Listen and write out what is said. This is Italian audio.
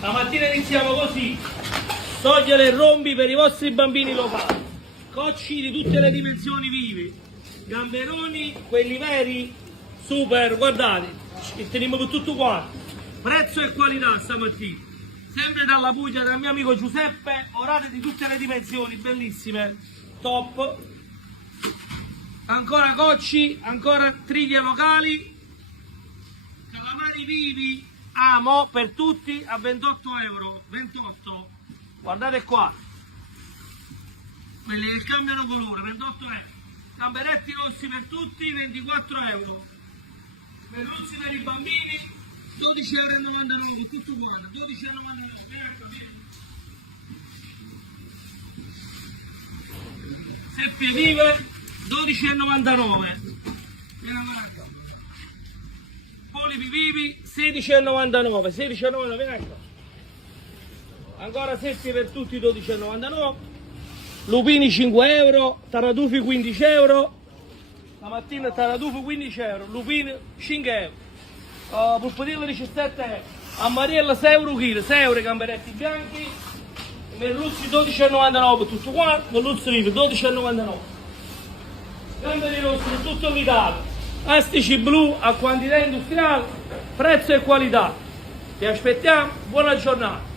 Stamattina iniziamo così. Togliere e rombi per i vostri bambini locali. Cocci di tutte le dimensioni vivi. Gamberoni, quelli veri, super, guardate. Ci teniamo per tutto quanto. Prezzo e qualità stamattina. Sempre dalla Puglia del mio amico Giuseppe. Orate di tutte le dimensioni, bellissime. Top. Ancora cocci, ancora triglie locali. Calamari vivi. Amo per tutti a 28 euro. 28. Guardate qua. Quelli che cambiano colore, 28 euro. Gamberetti rossi per tutti, 24 euro. Merluzzi per i bambini, 12,99 euro, tutto quanto, 12,99 euro. Seppie vive, 12,99. Polipi vivi, 16,99, 16,99, vieni qua. Ancora seppie per tutti, 12,99. Lupini 5 euro, taratufi 15 euro. Stamattina taratufi 15 euro, lupini 5 euro. Pulpodillo 17 euro. Ammariella 6 euro chilo, 6 euro i gamberetti bianchi. Merluzzi 12,99 tutto qua, merluzzi vivi 12,99. Gamberi rossi per tutto l'Italia. Astici blu a quantità industriale, prezzo e qualità. Ti aspettiamo, buona giornata.